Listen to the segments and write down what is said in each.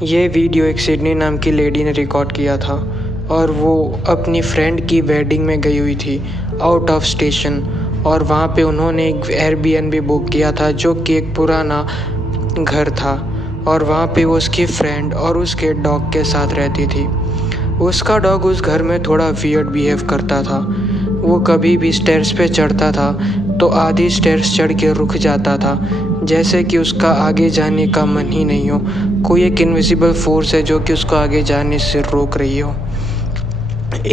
ये वीडियो एक सिडनी नाम की लेडी ने रिकॉर्ड किया था और वो अपनी फ्रेंड की वेडिंग में गई हुई थी आउट ऑफ स्टेशन। और वहाँ पे उन्होंने एक एयरबीएनबी बुक किया था जो कि एक पुराना घर था और वहाँ पे वो उसकी फ्रेंड और उसके डॉग के साथ रहती थी। उसका डॉग उस घर में थोड़ा वियर्ड बिहेव करता था। वो कभी भी स्टेयर्स पे चढ़ता था तो आधी स्टेयर्स चढ़ के रुक जाता था, जैसे कि उसका आगे जाने का मन ही नहीं हो। कोई एक इनविजिबल फोर्स है जो कि उसको आगे जाने से रोक रही हो।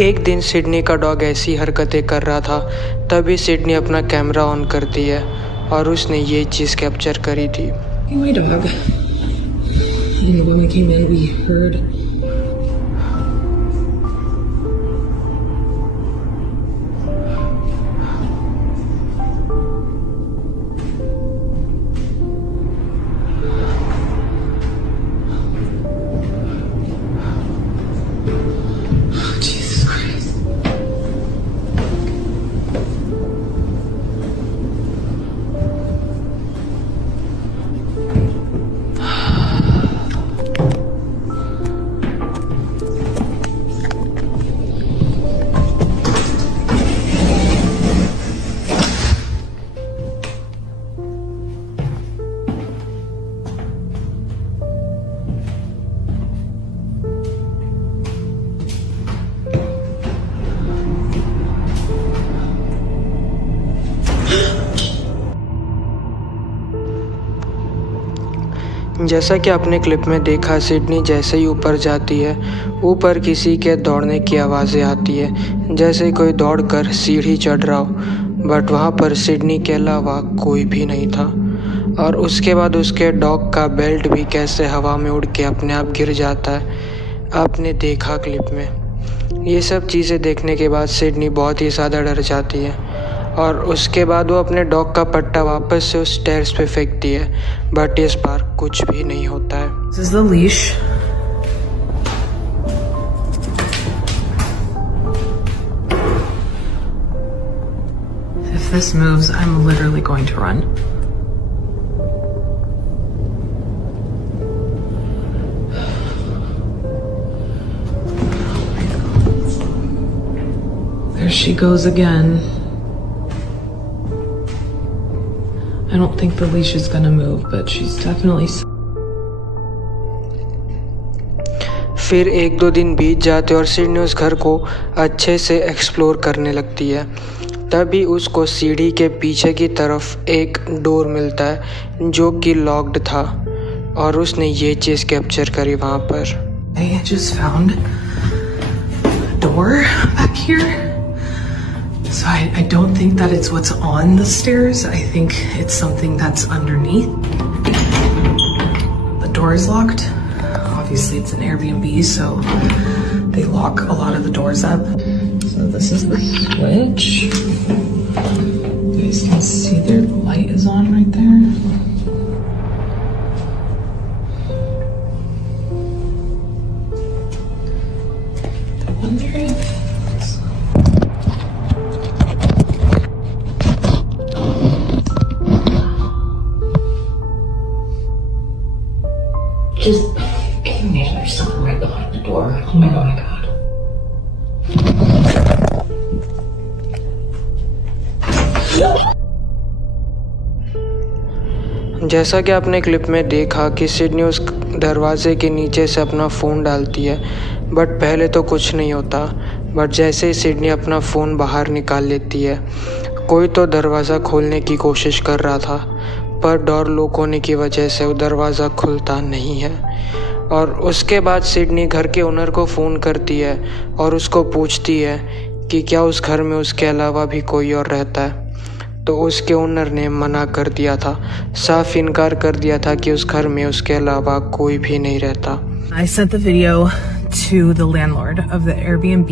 एक दिन सिडनी का डॉग ऐसी हरकतें कर रहा था, तभी सिडनी अपना कैमरा ऑन करती है और उसने ये चीज़ कैप्चर करी थी। My dog. And when we came in, we heard. Jesus Christ. जैसा कि आपने क्लिप में देखा, सिडनी जैसे ही ऊपर जाती है, ऊपर किसी के दौड़ने की आवाज़ें आती है, जैसे कोई दौड़कर सीढ़ी चढ़ रहा हो। बट वहाँ पर सिडनी के अलावा कोई भी नहीं था। और उसके बाद उसके डॉग का बेल्ट भी कैसे हवा में उड़ के अपने आप गिर जाता है, आपने देखा क्लिप में। ये सब चीज़ें देखने के बाद सिडनी बहुत ही ज़्यादा डर जाती है और उसके बाद वो अपने डॉग का पट्टा वापस से उस स्टेयर्स पे फेंकती है, बट इस बार कुछ भी नहीं होता है। This is the leash. If this moves, I'm literally going to run. There she goes again. I don't think the leash is gonna move, but she's definitely. फिर 1-2 दिन बीत जाते और सिडनी उस घर को अच्छे से एक्सप्लोर करने लगती है। तभी उसको सीढ़ी के पीछे की तरफ एक डोर मिलता है जो कि लॉक्ड था और उसने ये चीज़ कैप्चर करी वहाँ पर। I just found a door back here. So I don't think that it's what's on the stairs. I think it's something that's underneath. The door is locked. Obviously it's an Airbnb, so they lock a lot of the doors up. So this is the switch. You guys can see their light is on right there. I wonder if just there's something right behind the door. Oh my god. जैसा कि आपने clip में देखा कि Sydney उस दरवाजे के नीचे से अपना फ़ोन डालती है, बट पहले तो कुछ नहीं होता। बट जैसे ही सिडनी अपना फ़ोन बाहर निकाल लेती है, कोई तो दरवाज़ा खोलने की कोशिश कर रहा था, पर डोर लॉक होने की वजह से वो दरवाज़ा खुलता नहीं है। और उसके बाद सिडनी घर के ओनर को फ़ोन करती है और उसको पूछती है कि क्या उस घर में उसके अलावा भी कोई और रहता है। तो उसके ओनर ने मना कर दिया था, साफ इनकार कर दिया था कि उस घर में उसके अलावा कोई भी नहीं रहता। I sent the video to the landlord of the Airbnb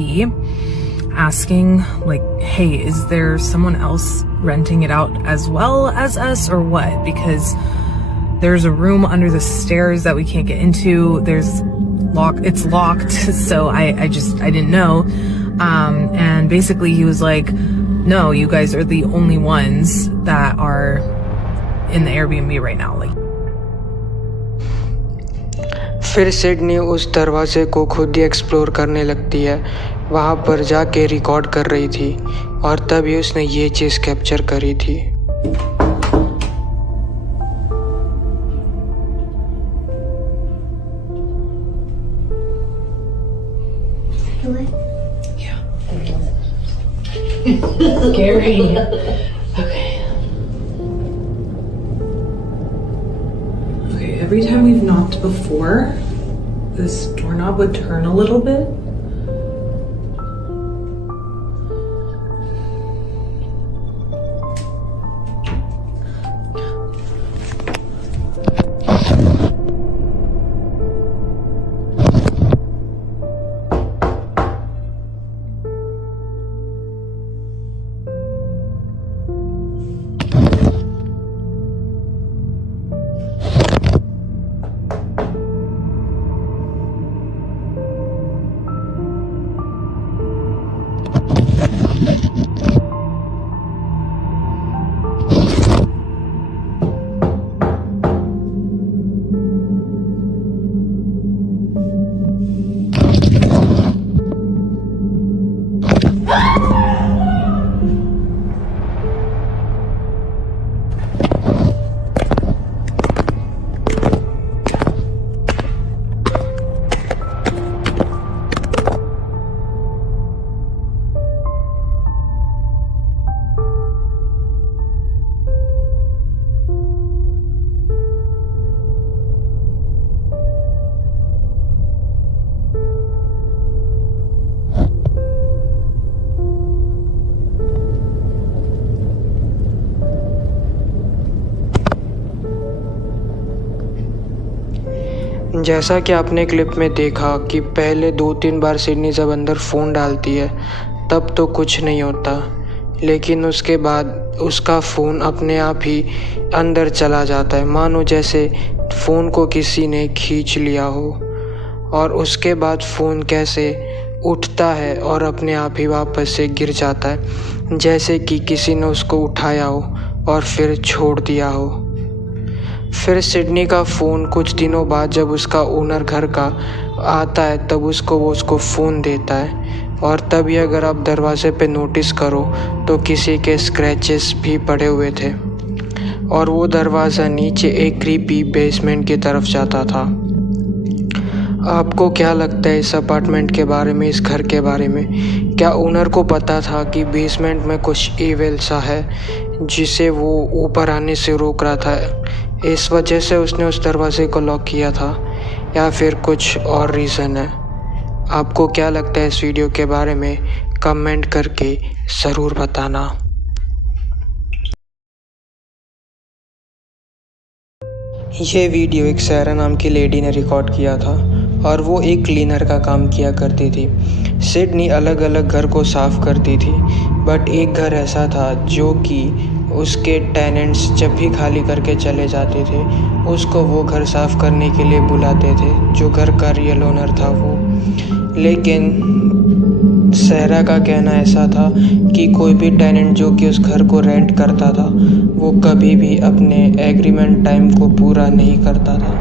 asking like, hey, is there someone else renting it out as well as us or what? Because there's a room under the stairs that we can't get into. It's locked. So I didn't know. And basically he was like, no, you guys are the only ones that are in the Airbnb right now. Like, फिर Sydney उस दरवाजे को खुद ही explore करने लगती है, वहाँ पर जाके रिकॉर्ड कर रही थी और तभी उसने ये चीज़ कैप्चर करी थी। Scary. Okay. Okay, every time we've knocked before, this doorknob would turn a little bit. जैसा कि आपने क्लिप में देखा कि पहले 2-3 बार सिडनी जब अंदर फ़ोन डालती है तब तो कुछ नहीं होता, लेकिन उसके बाद उसका फ़ोन अपने आप ही अंदर चला जाता है, मानो जैसे फ़ोन को किसी ने खींच लिया हो। और उसके बाद फ़ोन कैसे उठता है और अपने आप ही वापस से गिर जाता है, जैसे कि किसी ने उसको उठाया हो और फिर छोड़ दिया हो। फिर सिडनी का फ़ोन कुछ दिनों बाद जब उसका ओनर घर का आता है तब वो उसको फ़ोन देता है, और तभी अगर आप दरवाज़े पे नोटिस करो तो किसी के स्क्रैचेस भी पड़े हुए थे और वो दरवाज़ा नीचे एक क्रीपी बेसमेंट की तरफ जाता था। आपको क्या लगता है इस अपार्टमेंट के बारे में, इस घर के बारे में? क्या ओनर को पता था कि बेसमेंट में कुछ इविल सा है जिसे वो ऊपर आने से रोक रहा था, इस वजह से उसने उस दरवाजे को लॉक किया था, या फिर कुछ और रीज़न है? आपको क्या लगता है इस वीडियो के बारे में? कमेंट करके ज़रूर बताना। ये वीडियो एक सारा नाम की लेडी ने रिकॉर्ड किया था और वो एक क्लीनर का काम किया करती थी। सिडनी अलग अलग घर को साफ़ करती थी, बट एक घर ऐसा था जो कि उसके टेनेंट्स जब भी खाली करके चले जाते थे उसको वो घर साफ़ करने के लिए बुलाते थे, जो घर का रियल ओनर था वो। लेकिन सहरा का कहना ऐसा था कि कोई भी टेनेंट जो कि उस घर को रेंट करता था वो कभी भी अपने एग्रीमेंट टाइम को पूरा नहीं करता था।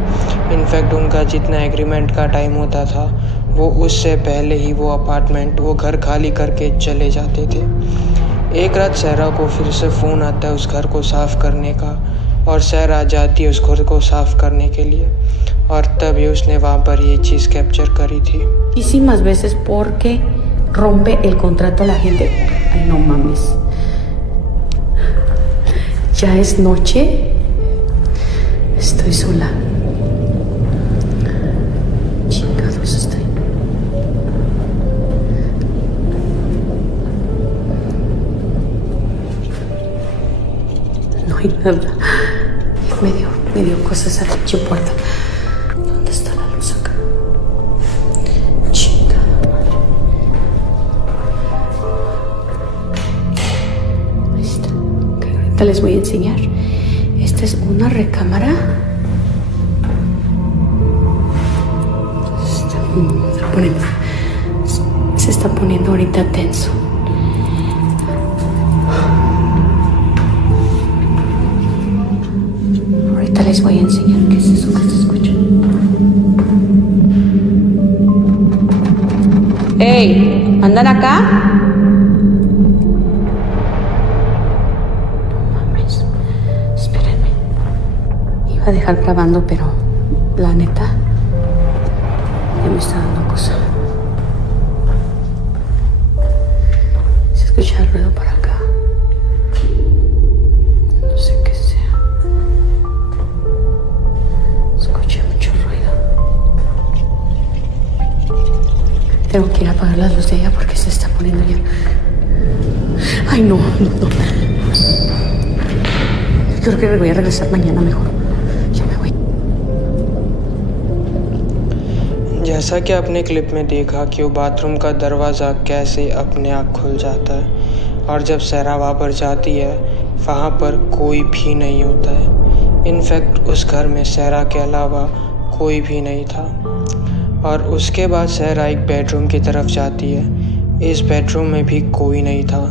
इनफैक्ट उनका जितना एग्रीमेंट का टाइम होता था वो उससे पहले ही वो घर खाली करके चले जाते थे। एक रात सहरा को फिर से फ़ोन आता है उस घर को साफ़ करने का, और सहरा जाती है उस घर को साफ़ करने के लिए, और तभी उसने वहाँ पर ये चीज़ कैप्चर करी थी। Muchísimas veces porque rompe el contrato a la gente. Ay, no mames. Ya es noche. Estoy sola. Chingados estoy. No hay nada. Me dio cosas a la pinche puerta. ¿Dónde está la luz acá? Chingada madre. Ahí está. Ok, ahorita les voy a enseñar. Esta es una recámara. Se está poniendo ahorita tenso. Ahorita les voy a enseñar qué es eso que se escucha. Hey, ¿andan acá? No mames. Espérenme. Iba a dejar grabando, pero la neta ya me está dando cosa. Se escucha el ruido para acá. No sé qué sea. Escuché mucho ruido. Tengo que ir a apagar la luz de ella porque se está poniendo ya. Ay, no. Creo que voy a regresar mañana mejor. Ya me voy. जैसा कि आपने clip में देखा कि वो bathroom का दरवाज़ा कैसे अपने आप खुल जाता है और जब सहरा वहाँ पर जाती है वहाँ पर कोई भी नहीं होता है। इनफैक्ट उस घर में सहरा के अलावा कोई भी नहीं था। और उसके बाद सहरा एक बेडरूम की तरफ जाती है। इस बेडरूम में भी कोई नहीं था।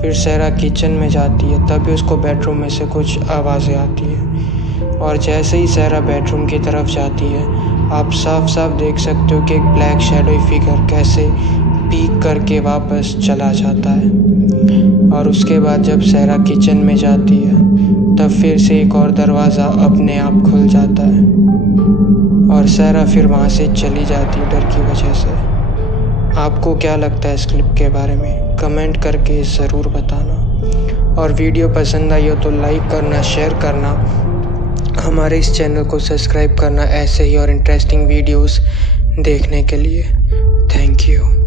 फिर सहरा किचन में जाती है, तभी उसको बेडरूम में से कुछ आवाज़ें आती है। और जैसे ही सहरा बेडरूम की तरफ जाती है, आप साफ साफ देख सकते हो कि एक ब्लैक शैडोई फिगर कैसे पीक करके वापस चला जाता है। और उसके बाद जब सहरा किचन में जाती है तब फिर से एक और दरवाज़ा अपने आप खुल जाता है और सहरा फिर वहाँ से चली जाती है डर की वजह से। आपको क्या लगता है इस क्लिप के बारे में? कमेंट करके ज़रूर बताना। और वीडियो पसंद आई हो तो लाइक करना, शेयर करना, हमारे इस चैनल को सब्सक्राइब करना ऐसे ही और इंटरेस्टिंग वीडियोस देखने के लिए। Thank you.